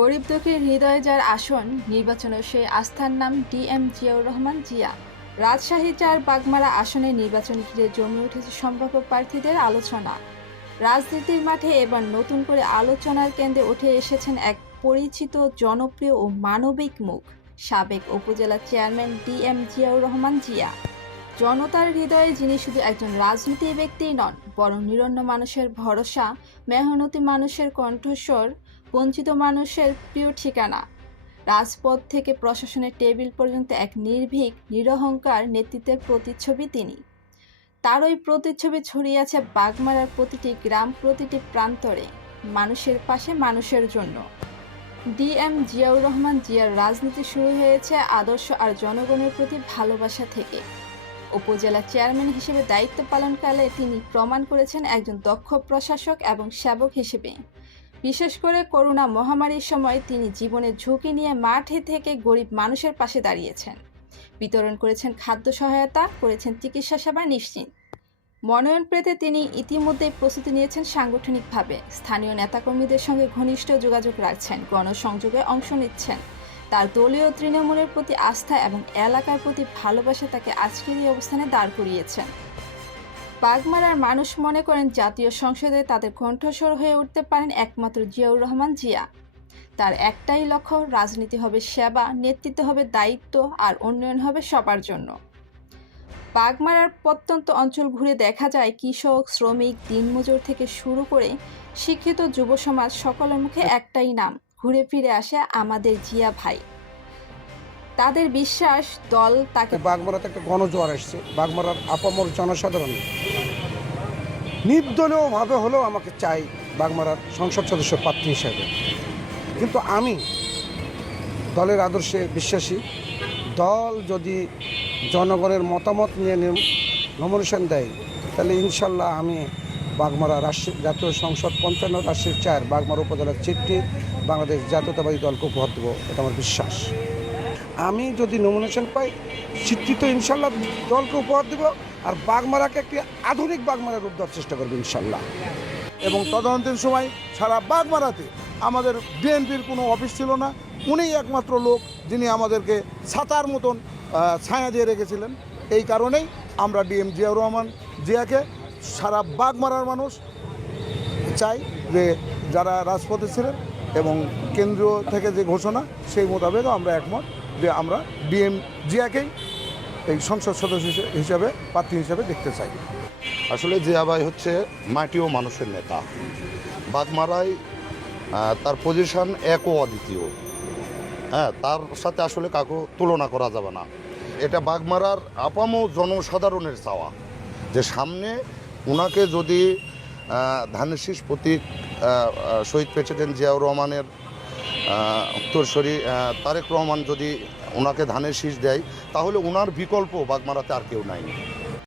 গরিব দুঃখীর হৃদয়ে যার আসন নির্বাচনের সেই আস্থার নাম ডিএম জিয়াউর রহমান জিয়া। রাজশাহী চার বাগমারা আসনে নির্বাচন ঘিরে জমে উঠেছে সম্ভাব্য প্রার্থীদের আলোচনা। রাজনীতির মাঠে এবার নতুন করে আলোচনার কেন্দ্রে উঠে এসেছেন এক পরিচিত, জনপ্রিয় ও মানবিক মুখ, সাবেক উপজেলা চেয়ারম্যান ডিএম জিয়াউর রহমান জিয়া। জনতার হৃদয়ে যিনি শুধু একজন রাজনীতি ব্যক্তিই নন, বরং নিরন্ন মানুষের ভরসা, মেহনতি মানুষের কণ্ঠস্বর বঞ্চিত মানুষের প্রিয় ঠিকানা। রাজপথ থেকে প্রশাসনের টেবিল পর্যন্ত এক নির্ভীক, নিরহংকার নেতৃত্বের প্রতিচ্ছবি তিনি। তার ওই প্রতিচ্ছবি ছড়িয়ে আছে বাগমারার প্রতিটি গ্রাম, প্রতিটি প্রান্তরে, মানুষের পাশে মানুষের জন্য। ডিএম জিয়াউর রহমান জিয়ার রাজনীতি শুরু হয়েছে আদর্শ আর জনগণের প্রতি ভালোবাসা থেকে। উপজেলা চেয়ারম্যান হিসেবে দায়িত্ব পালনকালে তিনি প্রমাণ করেছেন একজন দক্ষ প্রশাসক এবং সেবক হিসেবে। বিশেষ করে করোনা মহামারীর সময় তিনি জীবনের ঝুঁকি নিয়ে মাঠে থেকে গরিব মানুষের পাশে দাঁড়িয়েছেন। বিতরণ করেছেন খাদ্য সহায়তা, করেছেন চিকিৎসা সেবা নিশ্চিত। মনোনয়ন পেতে তিনি ইতিমধ্যেই প্রস্তুতি নিয়েছেন সাংগঠনিকভাবে। স্থানীয় নেতাকর্মীদের সঙ্গে ঘনিষ্ঠ যোগাযোগ রাখছেন, গণসংযোগে অংশ নিচ্ছেন। তার দলীয় তৃণমূলের প্রতি আস্থা এবং এলাকার প্রতি ভালোবাসা তাকে আজকের এই অবস্থানে দাঁড় করিয়েছেন। বাগমারার মানুষ মনে করেন জাতীয় সংসদে তাদের কণ্ঠস্বর হয়ে উঠতে পারেন একমাত্র জিয়াউর রহমান জিয়া। তার একটাই লক্ষ্য, রাজনীতি হবে সেবা, নেতৃত্ব হবে দায়িত্ব, আর উন্নয়ন হবে সবার জন্য। বাগমারার প্রত্যন্ত অঞ্চল ঘুরে দেখা যায় কৃষক, শ্রমিক দিনমজুর থেকে শুরু করে শিক্ষিত যুব সমাজ সকলের মুখে একটাই নাম, ঘুরে ফিরে আসে আমাদের জিয়া ভাই। তাদের বিশ্বাস, দল তাকে বাগমারাতে একটা গণজোয়ার এসছে। বাগমারার আপামর জনসাধারণ নির্দলীয়ভাবে হলেও আমাকে চাই বাগমারার সংসদ সদস্য প্রার্থী হিসাবে। কিন্তু আমি দলের আদর্শে বিশ্বাসী। দল যদি জনগণের মতামত নিয়ে নমিনেশন দেয়, তাহলে ইনশাল্লাহ আমি বাগমারা রাষ্ট্রীয় জাতীয় সংসদ পঞ্চান্ন রাষ্ট্রের চার, বাগমারা উপজেলার চিঠি বাংলাদেশ জাতীয়তাবাদী দলকে উপহার দেবো, এটা আমার বিশ্বাস। আমি যদি নমিনেশন পাই, চিত্রিত ইনশাল্লাহ দলকে উপহার দেবো আর বাগমারাকে একটি আধুনিক বাগমারা রূপ দেওয়ার চেষ্টা করব ইনশাল্লাহ। এবং তদন্তের সময় সারা বাগমারাতে আমাদের বিএনপির কোনো অফিস ছিল না উনি একমাত্র লোক যিনি আমাদেরকে ছাতার মতন ছায়া দিয়ে রেখেছিলেন। এই কারণেই আমরা ডিএম জিয়াউর রহমান জিয়াকে সারা বাগমারার মানুষ চাই যে যারা রাজপথে ছিলেন এবং কেন্দ্রীয় থেকে যে ঘোষণা, সেই মোতাবেক আমরা একমত। যে আমরা ডিএম জিয়াকেই এই সংসদ সদস্য হিসেবে- প্রার্থী হিসেবে দেখতে চাই। আসলে জিয়াবাই হচ্ছে মাটি ও মানুষের নেতা। বাগমারায় তার পজিশন এক ও অদ্বিতীয়। হ্যাঁ তার সাথে আসলে কাকু তুলনা করা যাবে না। এটা বাগমারার আপামো জনসাধারণের চাওয়া। যে সামনে ওনাকে যদি ধানের শীষ প্রতীক শহীদ প্রেসিডেন্ট জিয়াউর রহমানের উত্তরসূরি তারেক রহমান যদি ওনাকে ধানের শীষ দেয়, তাহলে ওনার বিকল্প বাগমারাতে আর কেউ নাই।